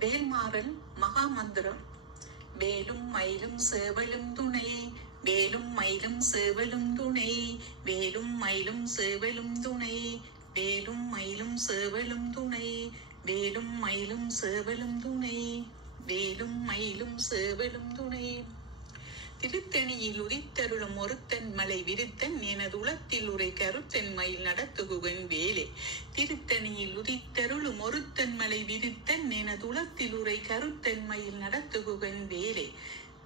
வேல்மாறல் மகாமந்திரம். வேலும் மயிலும் சேவலும் துணை, வேலும் மயிலும் சேவலும் துணை, வேலும் மயிலும் சேவலும் துணை, வேலும் மயிலும் சேவலும் துணை, வேலும் மயிலும் சேவலும் துணை, வேலும் மயிலும் சேவலும் துணை. திருத்தணியில் உதித்தருளும் ஒருத்தன் மலை விருத்தன் எனது உளத்தில் உரை கருத்தன் மயில் நடத்துகுகன் வேலே. திருத்தணியில் உதித்தருளும் ஒருத்தன் மலை விருத்தன் எனது உளத்தில் உரை கருத்தன் மயில் நடத்துகுகன் வேலே.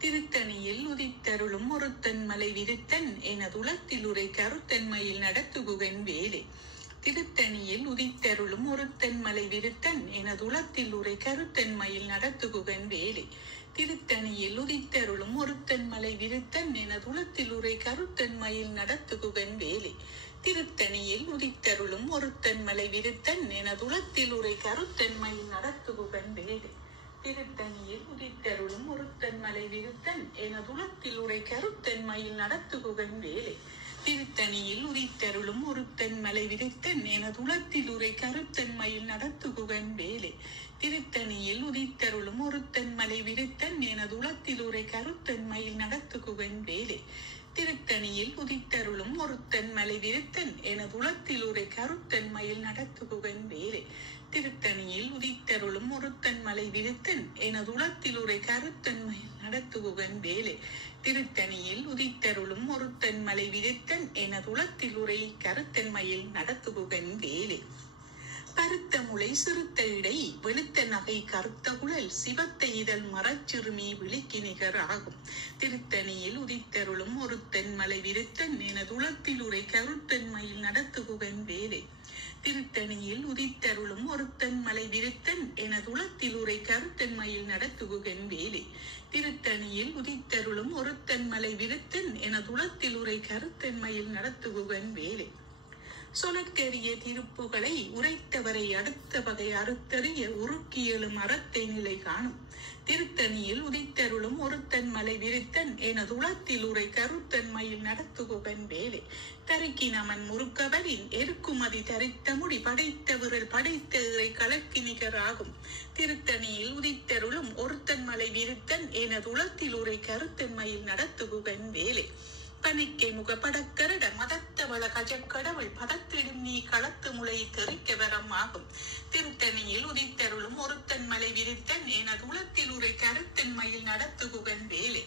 திருத்தணியில் உதித்தருளும் ஒருத்தன் மலை விருத்தன் எனது உளத்தில் உரை கருத்தன் மயில் நடத்துகுகன் வேலே. திருத்தணியில் உதித்தருளும் ஒருத்தன் மலை விருத்தன் எனது உளத்தில் உரை கருத்தன் மயில் நடத்துகுகன் வேலே. திருத்தணியில் உதித்தருளும் ஒருத்தன் மலை விருத்தன் எனது உளத்தில் உரை கருத்தன் மயில் நடத்துகுகன் வேலே. திருத்தணியில் உதித்தருளும் ஒருத்தன் மலை விருத்தன் எனது உளத்தில் உரை கருத்தன் மயில் நடத்துகுகன் வேலே. திருத்தணியில் உதித்தருளும் ஒருத்தன் மலை விருத்தன் எனது உளத்தில் உரை கருத்தன் மயில் நடத்துகுகன் வேலே. திருத்தணியில் உதித்தருளும் ஒருத்தன் மலை விருத்தன் எனது உளத்தில் உரை கருத்தன் மயில் நடத்துகுகன் வேலே. திருத்தணியில் உதித்தருளும் ஒருத்தன் மலை விருத்தன் எனது உளத்தில் உரை கருத்தன் மயில் நடத்துகுகன் வேலே. திருத்தணியில் உதித்தருளும் ஒருத்தன் மலை விருத்தன் எனது உளத்தில் உரை கருத்தன் மயில் நடத்துகுகன் வேலே. திருத்தணியில் உதித்தருளும் ஒருத்தன் மலை விருத்தன் எனது உளத்தில் உரை கருத்தன் மயில் நடத்துகுகன் வேலே. திருத்தணியில் உதித்தருளும் ஒருத்தன் மலை விருத்தன் எனது உளத்தில் உரை கருத்தன் மயில் நடத்துகுகன் வேலே. பருத்த முளை சிறுத்த இடை வெளுத்த நகை கருத்த குழல் சிவத்த இதழ் மரச்சிறுமி விழிக்கு நிகர் ஆகும். திருத்தணியில் உதித்தருளும் ஒருத்தன் மலை விருத்தன் எனது உளத்தில் உரை கருத்தன் மயில் நடத்துகுகன் வேலே. திருத்தணியில் உதித்தருளும் ஒருத்தன் மலை விருத்தன் எனது உளத்தில் உரை கருத்தன் மயில் நடத்துகுகன் வேலே. திருத்தணியில் உதித்தருளும் ஒருத்தன் மலை விருத்தன் எனது உளத்தில் உரை கருத்தன் மயில் நடத்துகுகன் வேலே. சொலற்கரிய திருப்புகளை உரைத்தவரை அடுத்த வகை அறுத்தறிய உருக்கியலும் அறத்தை நிலை காணும். திருத்தணியில் உதித்தருளும் ஒருத்தன் மலை விருத்தன் எனது உளத்தில் உரை கருத்தன் மயில் நடத்துகுகன் வேலே. தரிக்கி நமன் முறுக்கவரின் எருக்குமதி தரித்த முடி படைத்த விரல் படைத்த இறை கலக்கி நிகர் ஆகும். திருத்தணியில் உதித்தருளும் ஒருத்தன் மலை விருத்தன் எனது உளத்தில் உரை கருத்தன் மயில் நடத்துகுகன் வேலே. பனிக்கை முகப்படக்கரட மதத்தவள கஜக்கடவுள் பதத்திடும் நீ களத்து முளை தெரிக்க வரம் ஆகும். திருத்தணியில் உதித்தருளும் ஒருத்தன் மலை விருத்தன் எனது உளத்தில் உரை கருத்தன் மயில் நடத்துகுகன் வேலே.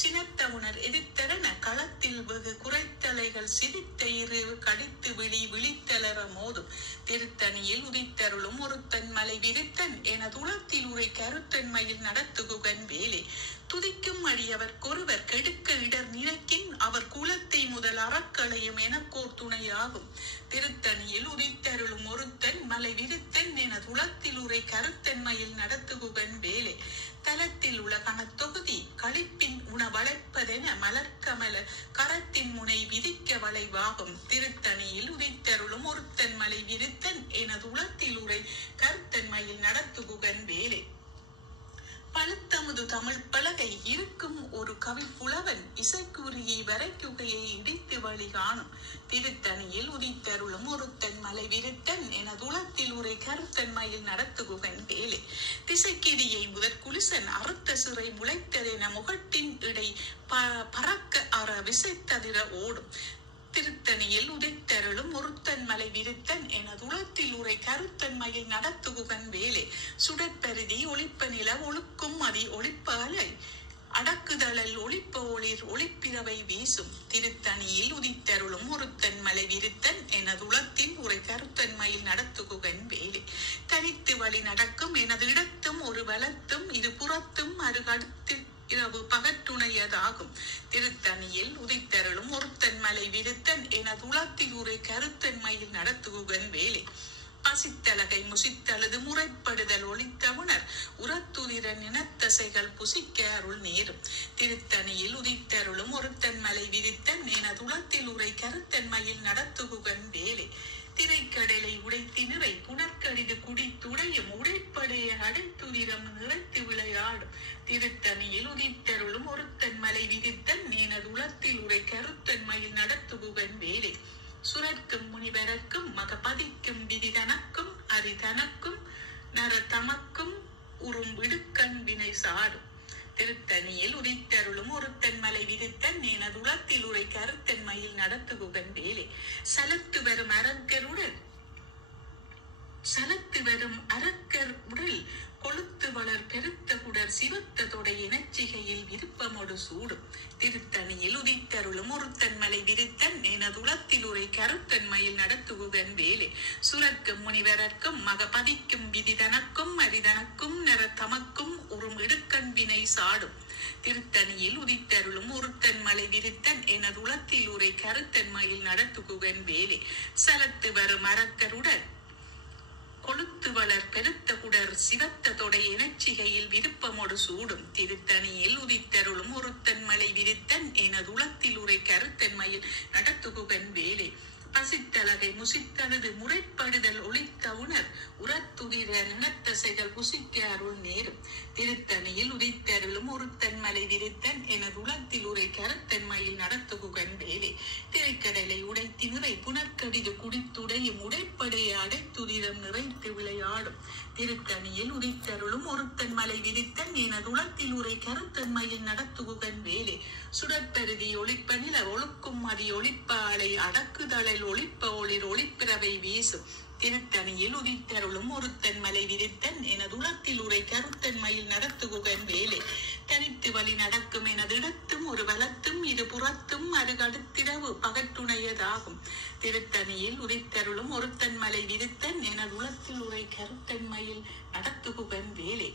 சினத்த உணர் எதிர்த்தரன களத்தில் வெகு குறைத்தலைகள் சிரித்த இரு கடித்து விழி விழித்தளர மோதும். திருத்தணியில் உதித்தருளும் ஒருத்தன் மலை விருத்தன் எனது உளத்தில் உரை கருத்தன் மயில் நடத்துகுகன் வேலே. துதிக்கும் அடியவர்க்கொருவர் கெடுக்க இடர் நினைக்கின் அவர் குலத்தை முதல் அறக்களையும் எனக்கோர் துணையாகும். திருத்தணியில் உதித்தருளும் ஒருத்தன் மலை விருத்தன் எனது உளத்தில் உரை கருத்தன் மயில் நடத்துகுகன் வேலே. தலத்தில் உள்ள கணத்தொகுதி களிப்பின் உணவளைப்பதென மலர்கமல கரத்தின் முனை விதிக்க வளைவாகும். திருத்தணியில் உதித்தருளும் ஒருத்தன் மலை விருத்தன் எனது உளத்தில் உரை கருத்தன் மயில் நடத்துகுகன் வேலே. பழுத்தமுது தமிழ் பலகை இருக்கும் ஒரு கவி புலவன் இசைக்குறியை வரைக்குகையை இடித்து வழி காணும். திருத்தணியில் உதித்தருளும் ஒருத்தன் மலை விருத்தன் எனது உளத்தில் உரை கருத்தன் மயில் நடத்துகுகன் வேலே. திசைக்கிரியை முதற் குலிசன் அறுத்த சிறை முளைத்ததென முகட்டின் இடை பறக்க அற விசைத்ததிர ஓடும். திருத்தணியில் உதித்தருளும் ஒருத்தன் மலை விருத்தன் எனது உளத்தில் உரை கருத்தன் மயில் நடத்துகுகன் வேலே. சுடற்பருதி ஒளிப்ப நில ஒழுக்கும் மதி ஒளிப்ப அலை அடக்குதழல் ஒளிப்ப ஒளிர் ஒளிப்பிறவை வீசும். திருத்தணியில் உதித்தருளும் ஒருத்தன் மலை விருத்தன் எனது உளத்தில் உரை கருத்தன் மயில் நடத்துகுகன் வேலே. தனித்து வழி நடக்கும் எனது இடத்தும் ஒரு வலத்தும் இரு புறத்தும் அருகடுத்து இரவு பகற்றுணையதாகும். திருத்தணியில் உதித்தருளும் ஒருத்தன் மலை விருத்தன் எனது உளத்தில் உரை கருத்தன் மயில் நடத்துகுகன் வேலே. பசித்தலகை முசித்தழுது முறைப்படுதல் ஒளித்தவுணர் உரத்துதிர நினத்தசைகள் புசிக்க அருள் நேரும். திருத்தணியில் உதித்தருளும் ஒருத்தன் மலை விருத்தன் எனது உளத்தில் உரை கருத்தன் மயில் நடத்துகுகன் வேலே. திரைக்கடலை உடைத்தி நிறை புனற்கடிது குடித்துடையும் உடைப்படைய அடைத்துதிரம் நிறைத்து விளையாடும். திருத்தணியில் உதித்தருளும் ஒருத்தன் மலை விருத்தன் எனது உளத்தில் உரை கருத்தன் மயில் நடத்துகுகன் வேலே. சுரர்க்கும் முனிவரர்க்கும் மகபதிக்கும் விதி தனக்கும் அரிதனக்கும் நர தமக்கும் உறும் இடுக்கண் வினை சாடும். திருத்தணியில் உதித்தருளும் ஒருத்தன் மலை விரித்தன் எனதுளத்தில் உரை கருத்தன் மயில் நடத்துகுகன் வேலை. சலத்து வரும் அரக்கர் உடல் கொளுத்து வளர் பெருத்த குடர் சிவத்த தொடை இனச்சிகையில் விருப்பமொடு சூடும். திருத்தணியில் உதித்தருளும் ஒருத்தன் மலை விரித்தன் எனதுளத்தில் உரை கருத்தன் மயில் நடத்துகுகன் வேலை. சுரர்க்கும் முனிவரர்க்கும் மகபதிக்கும் விதிதனக்கும் அரிதனக்கும் நர தமக்கும் உறும் இடுக்கண் வினை சாடும். திருத்தணியில் உதித்தருளும் ஒருத்தன் மலை விரித்தன் எனதுளத்தில் உரை கருத்தன் மயில் நடத்துகுகன் வேலை. சலத்து வரும் அரக்கருடன் கொளுத்து வளர் பெருத்த குடர் சிவத்த தொடை இனச்சிகையில் விருப்பமொடு சூடும். திருத்தணியில் உதித்தருளும் ஒருத்தன் மலை விரித்தன் எனதுளத்தில் உரை கருத்தன் மயில் நடத்துகுகன் வேலை. பசித்தலகை முசித்தனது முறைப்படுதல் ஒளித்த உணர் உரத்துதிர நினத்தசைகள் புசிக்க அருள் நேரும். திருத்தணியில் உதித்தருளும் ஒருத்தன் மலை விரித்தன் எனதுளத்தில் உரை கருத்தன் மயில் நடத்துகுகன் வேலை. திரைக்கடலை உடைத்தி நிறை புனற்கடிது குடித்துடையும் உடைப்படைய அடைத்துதிரம் நிறைத்து விளையாடும். திருத்தணியில் உதித்தருளும் ஒருத்தன் மலை விரித்தன் எனதுளத்தில் உரை கருத்தன் மயில் நடத்துகுகன் வேலை. சுடற்பருதி ஒளிப்ப நில ஒழுக்கும் மதி ஒளிப்ப அலை அடக்குதழல் ஒளிப்ப ஒளிர் ஒளிப்பிறவை வீசும். திருத்தணியில் உதித்தருளும் ஒருத்தன் மலை விரித்தன் எனதுளத்தில் உரை கருத்தன் மயில் நடத்துகுகன் வேலை. தனித்து வழி நடக்கும் எனதிடத்தும் ஒரு வலத்தும் இரு புறத்தும் அருகடுத்திரவு பகட்டுணையதாகும். திருத்தணியில் உதித்தருளும் ஒருத்தன் மலை விரித்தன் எனதுளத்தில் உரை கருத்தன் மயில் நடத்துகுகன் வேலை.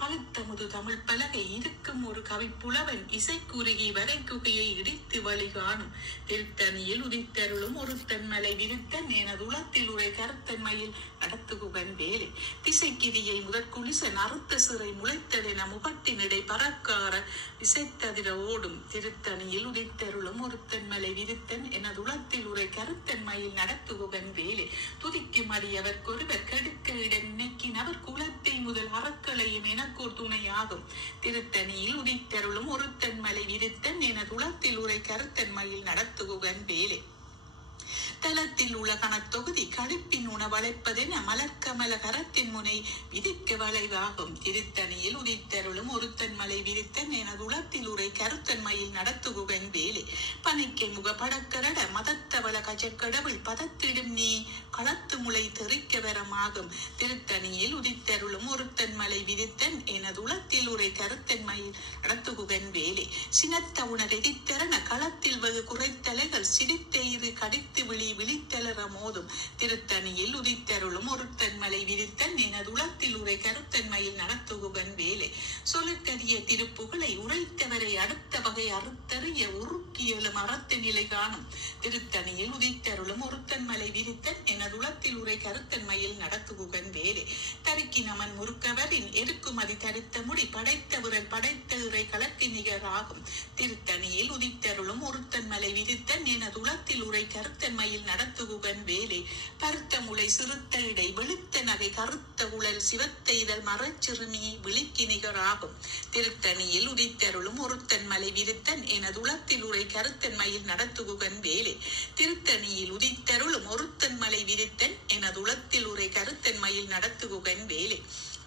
பழுத்தமுது தமிழ் பலகை இருக்கும் ஒரு கவிப்புலவன் இசைக்குறுகி வரைக்குகையை இடித்து வழி காணும். திருத்தணியில் உதித்தருளும் ஒருத்தன் மலை விரித்தன் எனதுளத்தில் உரை கருத்தன் மயில் நடத்துகுகன் வேலை. திசைக்கிரியை முதற்குளிசன் அறுத்த சிறை முளைத்ததென முகட்டினிடை பறக்கார விசைத்ததிர ஓடும். திருத்தணியில் உதித்தருளும் ஒருத்தன் மலை விரித்தன் எனதுளத்தில் உரை கருத்தன் மயில் நடத்துகுகன் வேலை. துதிக்கும் அடியவர்க்கொருவர் கெடுக்க இட நினைக்கின் அவர் குலத்தை முதல் அறக்களையும் எனக்கோர் துணையாகும். திருத்தணியில் உதித்தருளும் ஒருத்தன் மலை விரித்தன் எனதுளத்தில் உரை கருத்தன் மயில் நடத்துகுகன் வேலை. தலத்தில் உள்ள கணத்தொகுதி களிப்பின் உணவளைப்பதென மலர்கமல கரத்தின் முனை விதிக்க வளைவாகும். திருத்தணியில் உதித்தருளும் ஒருத்தன் மலை விரித்தன் எனதுளத்தில் உரை கருத்தன் மயில் நடத்துகுகன் வேலை. பனைக்கை முக படக்கரட மதத்தவள கஜக்கடவுள் பதத்திடும் நீ களத்து முளை தெறிக்க வரமாகும். திருத்தணியில் உதித்தருளும் ஒருத்தன் மலை விரித்தன் எனதுளத்தில் உரை கருத்தன் மயில் நடத்துகுகன் வேலை. சினத்த உணர் எதிர்த்தரன களத்தில் வெகு குறைத்தலைகள் சிரித்தெய்து கடித்து விழி விழித்தளர மோதும். திருத்தணியில் உதித்தருளும் ஒருத்தன் மலை விரித்தன் எனதுளத்தில் உரை கருத்தன் மயில் நடத்துகுகன் வேலை. சொலுக்கரிய திருப்புகளை உரைத்தவரை அடுத்த வகை அறுத்தறிய உருக்கியலும் அறத்த நிலை காணும். திருத்தணியில் உதித்தருளும் ஒருத்தன் மலை விரித்தன் எனதுளத்தில் உரை கருத்தன் மயில் நடத்துகுகன் வேலை. தருக்கி நமன் முறுக்கவரின் எருக்குமதி தரித்த முடி படைத்த விரல் படைத்த இறை கலக்கு நிகராகும். திருத்தணியில் உதித்தருளும் ஒருத்தன் மலை விரித்தன் எனதுளத்தில் உரை கருத்தன் மயில் நடத்துகுகன் வேலை. பருத்த முளை சிறுத்த இடை வெளுத்த நகை கருத்த உழல் சிவத்த இதழ் மரச்சிறுமி விழிக்கு நிகராகும். திருத்தணியில் உதித்தருளும் ஒருத்தன் மலை விரித்தன் எனதுளத்தில் உரை கருத்தன் மயில் நடத்துகுகன் வேலை. திருத்தணியில் உதித்தருளும் ஒருத்தன் மலை விரித்தன் எனதுளத்தில் உரை கருத்தன் மயில் நடத்துகுகன் வேலை.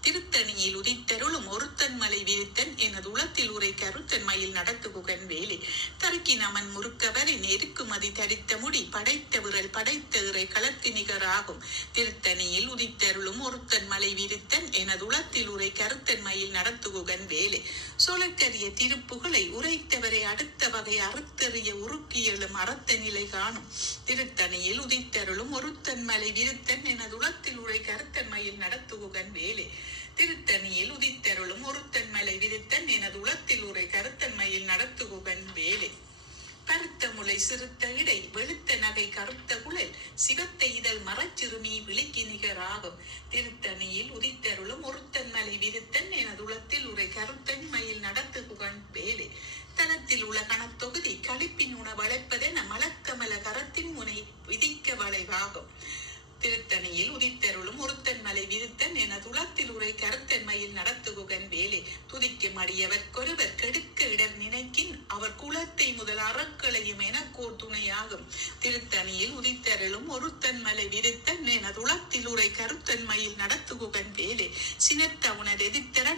திருத்தணியில் உதித்தருளும் ஒருத்தன் மலை விரித்தன் எனதுளத்தில் உரை கருத்தன் மயில் நடத்துகுகன் வேலை. தருக்கி நமன் முறுக்கவரின் எருக்குமதி தரித்த முடி படைத்த விரல் படைத்த இறை கலக்கு நிகராகும். திருத்தணியில் உதித்தருளும் ஒருத்தன் மலை விரித்தன் எனதுளத்தில் உரை கருத்தன் மயில் நடத்துகுகன் வேலை. சொலக்கரிய திருப்புகளை உரைத்தவரை அடுத்த வகை அறுத்தறிய உருக்கியலும் அறத்த நிலை காணும். திருத்தணியில் உதித்தருளும் ஒருத்தன் மலை விரித்தன் எனதுளத்தில் உரை கருத்தன் மயில் நடத்துகுகன் வேலை. திருத்தணியில் உதித்தருளும் ஒருத்தன் மலை விரித்தன் எனதுளத்தில் உரை கருத்தன் மயில் நடத்துகுகன் வேலை. பருத்த முளை சிறுத்த இடை வெளுத்த நகை கருத்த குழல் சிவத்த இதழ் மரச்சிறுமி விழிக்கு நிகராகும். திருத்தணியில் உதித்தருளும் ஒருத்தன் மலை விரித்தன் எனதுளத்தில் உரை கருத்தன் மயில் நடத்துகுகன் வேலை. தலத்தில் உள்ள கணத்தொகுதி களிப்பின் உணவளைப்பதென மலர்கமல கரத்தின் முனை விதிக்க வளைவாகும். திருத்தணியில் உதித்தருளும் ஒருத்தன் மலை விரித்தன் எனதுளத்தில் உரை கருத்தன் மயில் நடத்துகுகன் வேலை. துதிக்கும் அடியவர்க்கொருவர் கெடுக்க இடர் நினைக்கின் அவர் குலத்தை முதல் அறக்களையும் எனக்கோர் துணையாகும். திருத்தணியில் உதித்தருளும் ஒருத்தன் மலை விரித்தன் எனதுளத்தில் உரை கருத்தன் மயில் நடத்துகுகன் வேலை. சினத்த உணர் எதிர்த்தர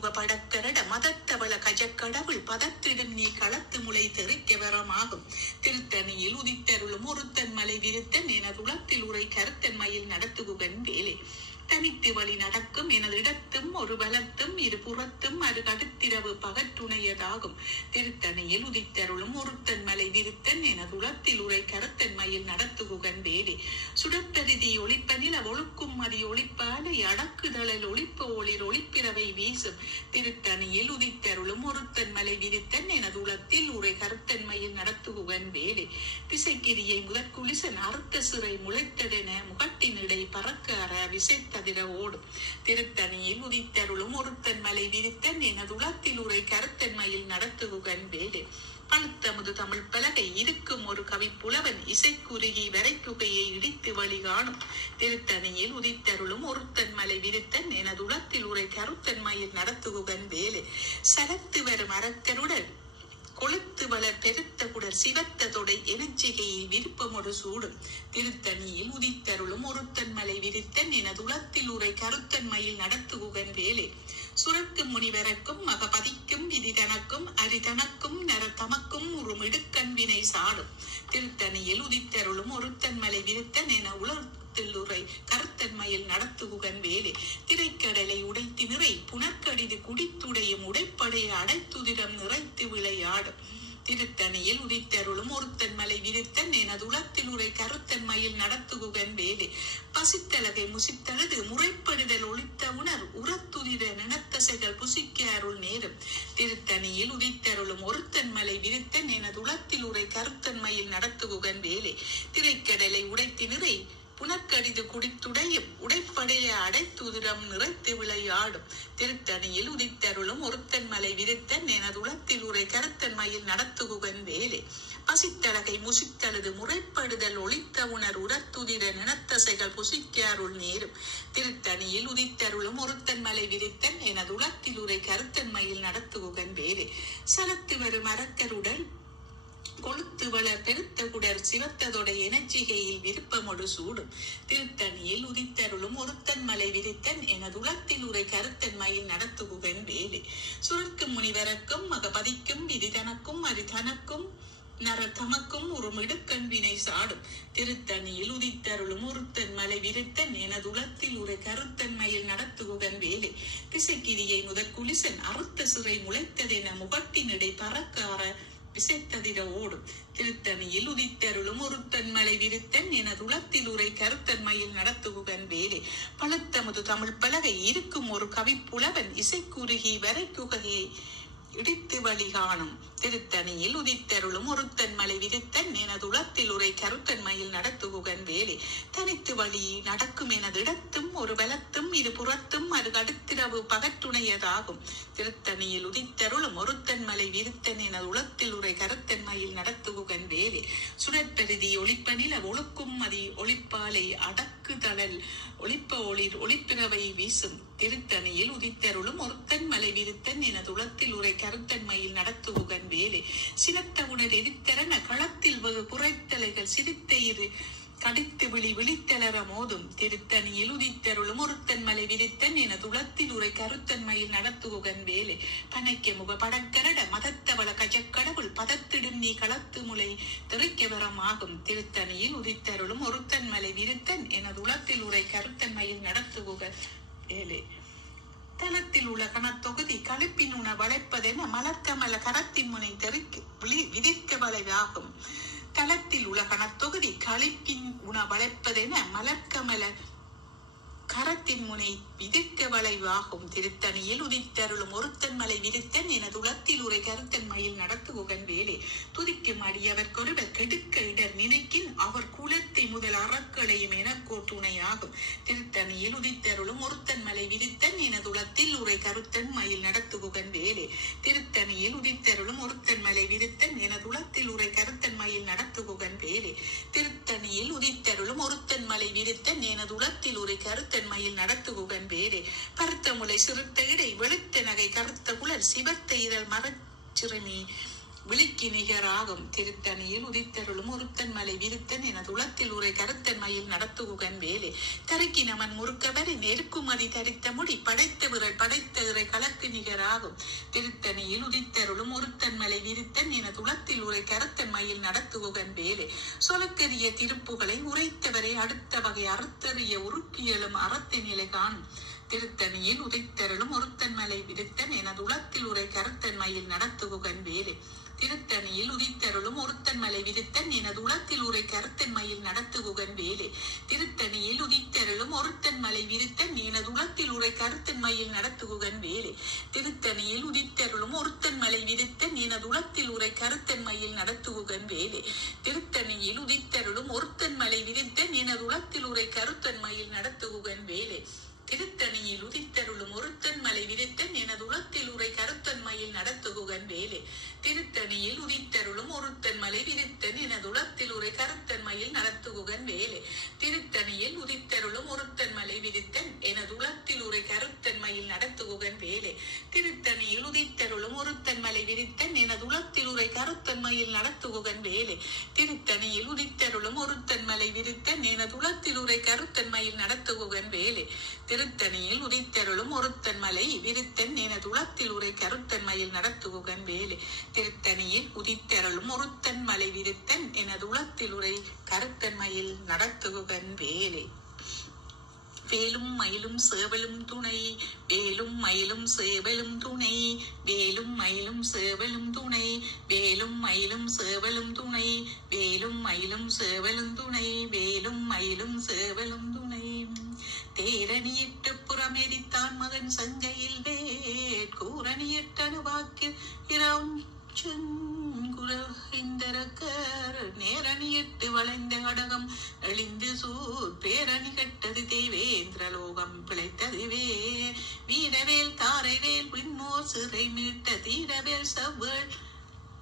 முக படக்கரட மதத்தவள கஜக்கடவுள் பதத்திடும் நீ களத்து முளை தெறிக்க வரமாகும் திருத்தணியில் உதித்தருளும் ஒருத்தன் மலை விருத்தன் எனதுளத்தில் உரை கருத்தன் மயில் நடத்துகுகன் வேலை தனித்து வழி நடக்கும் எனது இடத்தும் ஒரு பலத்தும் இரு புறத்தும் அது கடுத்திரவு பகற்றுணையதாகும் திருத்தணியில் உதித்தருளும் ஒருத்தன் மலை விருத்தன் எனது உளத்தில் உரை கருத்தன் மயில் நடத்துகுகன் வேலை சுடப்பெருதி ஒளிப்பனில் ஒழுக்கும் மதி ஒளிப்பாலை அடக்குதழல் ஒளிப்பு ஒளிர் ஒளிப்பிறவை வீசும் திருத்தணியில் உதித்தருளும் ஒருத்தன் மலை விருத்தன் எனது உளத்தில் உரை கருத்தன் மயில் நடத்துகுகன் வேலை திசைக்கிரியை முதற்குலிசன் அறுத்த சிறை முளைத்ததென முகட்டின் இடை பறக்கார விசைத்த ஓடும் திருத்தணியில் உதித்தருளும் ஒருத்தன் மலை விரித்தன் எனது உளத்தில் உரை கருத்தன் மயில் நடத்துகுகன் வேலை பழுத்தமுது தமிழ் பலகை இருக்கும் ஒரு கவிப்புலவன் இசைக்குருகி வரைக்குகையை இடித்து வழி காணும் திருத்தணியில் உதித்தருளும் ஒருத்தன் மலை விரித்தன் எனது உளத்தில் உரை கருத்தன் மயில் நடத்துகுகன் வேலை சரத்து வரும் அரக்கருடன் கொளுத்து வளர் பெருத்த குடர் சிவத்த தொடை எனச்சிகையில் விருப்பமொடு சூடும் திருத்தணியில் உதித்தருளும் ஒருத்தன் மலை விரித்தன் எனது உளத்தில் உரை கருத்தன் மயில் நடத்துகுகன் வேலை சுரக்கும் முனிவரக்கும் மகபதிக்கும் விதி தனக்கும் அரிதனக்கும் நர தமக்கும் ஒரு மிடுக்கன் வினை சாடும் திருத்தணியில் உதித்தருளும் ஒருத்தன் மலை விரித்தன் என உலகத்தில் உரை கருத்தன் மயில் நடத்துகுகன் வேலை திரைக்கடலை உடைத்து நிறை புனற்கடிது குடித்துடையும் உடைப்படைய அடைத்துதிரம் நிறைத்து விளையாடும் திருத்தணியில் உதித்தருளும் ஒருத்தன் மலை விரித்தன் எனது உளத்தில் உரை கருத்தன் மயில் நடத்துகுகன் வேலை பசித்தலகை முசித்தழுது முறைப்படுதல் ஒளித்த உணர் உரத்துதிர நினத்தசைகள் புசிக்க அருள் நேரும் திருத்தணியில் உதித்தருளும் ஒருத்தன் மலை விரித்தன் எனது உளத்தில் உரை கருத்தன் மயில் நடத்துகுகன் வேலை திரைக்கடலை உடைத்து நிறை புனற்கடிது குடித்துடையும் உடைப்படைய அடைத்துதிரம் நிறைத்து விளையாடும் திருத்தணியில் உதித்தருளும் ஒருத்தன் மலை விரித்தன் எனது உளத்தில் உரை கருத்தன் மயில் நடத்துகுகன் வேலை பசித்தலகை முசித்தழுது முறைப்படுதல் ஒளித்த உணர் உரத்துதிர நினத்தசைகள் புசிக்க அருள் நேரும் திருத்தணியில் உதித்தருளும் ஒருத்தன் மலை விரித்தன் எனது உளத்தில் உரை கருத்தன் மயில் நடத்துகுகன் வேலை சலத்து வரும் அரக்கருடன் கொளுத்து வளர் பெருத்த குடர் சிவத்ததொடை எனச்சிகையில் விருப்பமொடு சூடும் திருத்தணியில் உதித்தருளும் ஒருத்தன் மலை விரித்தன் எனது உளத்தில் உரை கருத்தன் மயில் நடத்துகுகன் வேலை சுரக்கும் முனிவரக்கும் மகபதிக்கும் விதிதனக்கும் அரிதனக்கும் நர தமக்கும் ஒரு மிடுக்கன் வினை சாடும் திருத்தணியில் உதித்தருளும் ஒருத்தன் மலை விரித்தன் எனது உளத்தில் உரை கருத்தன் மயில் நடத்துகுகன் வேலை திசைக்கிரியை முதற்குலிசன் அறுத்த சிறை முளைத்ததென முகட்டின் இடை பறக்கார விசைத்ததிர ஓடும் திருத்தணியில் உதித்தருளும் ஒருத்தன் மலை விரித்தன் எனது உளத்தில் உரை கருத்தன் மயில் நடத்துகுகன் வேலை பழுத்தமுது தமிழ் பலகை இருக்கும் ஒரு கவிப்புலவன் இசைக்குருகி வரைக்குகையை இடித்து வழி காணும் திருத்தணியில் உதித்தருளும் ஒருத்தன் மலை விரித்தன் எனது உளத்தில் உரை கருத்தன் மயில் நடத்துகுகன் வேலை தனித்து வழி நடக்கும் எனது இடத்தும் ஒரு பலத்தும் இரு புறத்தும் அது கடுத்திரவு பகற்றுணையதாகும் திருத்தணியில் உதித்தருளும் ஒருத்தன் மலை விரித்தன் எனது உளத்தில் உரை கருத்தன் மயில் நடத்துகுகன் வேலை சுடற்பெருதி ஒளிப்பனில ஒழுக்கும் மதி ஒளிப்பாலை அடக்குதழல் ஒளிப்ப ஒளிர் ஒளிப்பிறவை வீசும் திருத்தணியில் உதித்தருளும் ஒருத்தன் மலை விரித்தன் எனது உளத்தில் உரை கருத்தன் மயில் நடத்துகுகன் வேலை சினத்தவுடன் எரித்தரன களத்தில் வெகு புரைத்தலைகள் சிரித்த இரு கடித்து விழித்தளர மோதும் திருத்தணியில் உதித்தருளும் ஒருத்தன் மலை விரித்தன் எனது உளத்தில் உரை கருத்தன் மயில் நடத்துகுகன் வேலை பனைக்க முக படக்கரட மதத்தவள கஜக்கடவுள் பதத்திடும் நீ களத்து முளை தெறிக்க வரமாகும் திருத்தணியில் உதித்தருளும் ஒருத்தன் மலை விரித்தன் எனது உளத்தில் உரை கருத்தன் மயில் நடத்துகுகன் வேலை தளத்தில் உள்ள கணத்தொகுதி களிப்பின் உண வளைப்பதென மலர்க்கமல கரத்தின் முனை விதிர்க்க வளைவாகும் தளத்தில் உள்ள கணத்தொகுதி களிப்பின் உண வளைப்பதென மலர்க்கமல கரத்தின் முனை விதிர்க்க வளைவாகும் திருத்தணியில் உதித்தருளும் ஒருத்தன் மலை விரித்தன் எனது உளத்தில் உரை கருத்தன் மயில் நடத்துகுகன் வேலை துதிக்கும் அடியவர்க்கொருவர் கெடுக்க இடர் நினைக்கின் அவர் குலத்தை முதல் அறக்களையும் எனக்கோ துணையாகும் திருத்தணியில் உதித்தருளும் ஒருத்தன் மலை விரித்தன் எனது உளத்தில் உரை கருத்தன் மயில் நடத்துகுகன் வேலை திருத்தணியில் உதித்தருளும் ஒருத்தன் மலை விரித்தன் எனது உளத்தில் உரை கருத்தன் மயில் நடத்துகுகன் வேலை திருத்தணியில் உதித்தருளும் ஒருத்தன் மலை விரித்தன் எனது உளத்தில் உரை கருத்தன் மயில் நடத்துகுகன் வேலை பருத்த முளை சிறுத்த இடை வெளுத்த நகை கருத்த குழல் சிவத்த இதழ் மரச்சிறுமி விழிக்கு நிகராகும் திருத்தணியில் உதித்தருளும் ஒருத்தன் மலை விருத்தன் என துளத்தில் உரை கருத்தன் மயில் நடத்துகுகன் வேலை தருக்கினமன் முறுக்கவரை நெருக்குமதி தரித்த முடி படைத்த விரல் படைத்த இறை களக்கு நிகராகும் திருத்தணியில் உதித்தருளும் ஒருத்தன் மலை விருத்தன் என துளத்தில் உரை கருத்தன் மயில் நடத்துகுகன் வேலை சொலக்கரிய திருப்புகளை உரைத்தவரை அடுத்த வகை அறுத்தறிய உருக்கியலும் அறத்தின் நிலை காணும் திருத்தணியில் உதைத்தருளும் ஒருத்தன் மலை விருத்தன் எனது உளத்தில் உரை கருத்தன் மயில் நடத்துகுகன் வேலை திருத்தணியில் உதித்தருளும் ஒருத்தன் மலை விருத்தன் எனது உளத்தில் உரை கருத்தன் மயில் நடத்துகுகன் வேலை திருத்தணியில் உதித்தருளும் ஒருத்தன் மலை விருத்தன் எனது உளத்தில் உரை கருத்தன் மயில் நடத்துகுகன் வேலை திருத்தணியில் உதித்தருளும் ஒருத்தன் மலை விருத்தன் எனது உளத்தில் உரை கருத்தன் மயில் நடத்துகுகன் வேலை திருத்தணியில் உதித்தருளும் ஒருத்தன் மலை விருத்தன் எனது உளத்தில் உரை கருத்தன் மயில் நடத்துகுகன் வேலை திருத்தணியில் உதித்தருளும் ஒருத்தன் மலை விருத்தன் எனது உளத்தில் உரை கருத்தன் மயில் நடத்துகுகன் வேலை திருத்தணியில் உதித்தருளும் ஒருத்தன் மலை விருத்தன் எனது உளத்தில் உரை கருத்தன் மயில் நடத்துகுகன் வேலை திருத்தணியில் உதித்தருளும் ஒருத்தன் மலை விருத்தன் எனது உளத்தில் உரை கருத்தன் மயில் நடத்துகுகன் வேலை திருத்தணியில் உதித்தருளும் ஒருத்தன் மலை விருத்தன் எனது உளத்தில் உரை கருத்தன் மயில் நடத்துகுகன் வேலை திருத்தணியில் உதித்தருளும் ஒருத்தன் மலை விருத்தன் எனது உளத்தில் உரை கருத்தன் மயில் நடத்துகுகன் வேலை திருத்தணியில் உதித்தருளும் ஒருத்தன் மலை விருத்தன் எனது உளத்தில் உரை கருத்தன் மயில் நடத்துகுகன் வேலை திருத்தணியில் உதித்தருளும் ஒருத்தன் மலை விருத்தன் எனது உளத்தில் உரை கருத்தன் மயில் நடத்துகுகன் வேலை வேலும் மயிலும் சேவலும் துணை வேலும் மயிலும் சேவலும் துணை வேலும் மயிலும் சேவலும் துணை வேலும் மயிலும் சேவலும் துணை வேலும் மயிலும் சேவலும் துணை வேலும் மயிலும் சேவலும் துணை தேரணியிட்டு புறமெரித்தான் மகன் சங்கையில் வேற்கூரணியிட்டனு வாக்கில் இரம் நேரணியிட்டு வளைந்த கடகம் எழிந்து சூர் பேரணி கட்டது தேவேந்திரலோகம் பிழைத்ததுவே வீரவேல் தாரைவேல் பின்னோர் சிறை மீட்ட தீரவேல் செவ்வேள்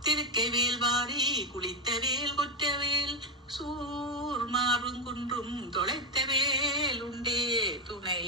திருக்கைவேல் வாரி குளித்தவேல் கொற்றவேல் சூர் மாறும் குன்றும் தொலைத்தவேல் உண்டே துணை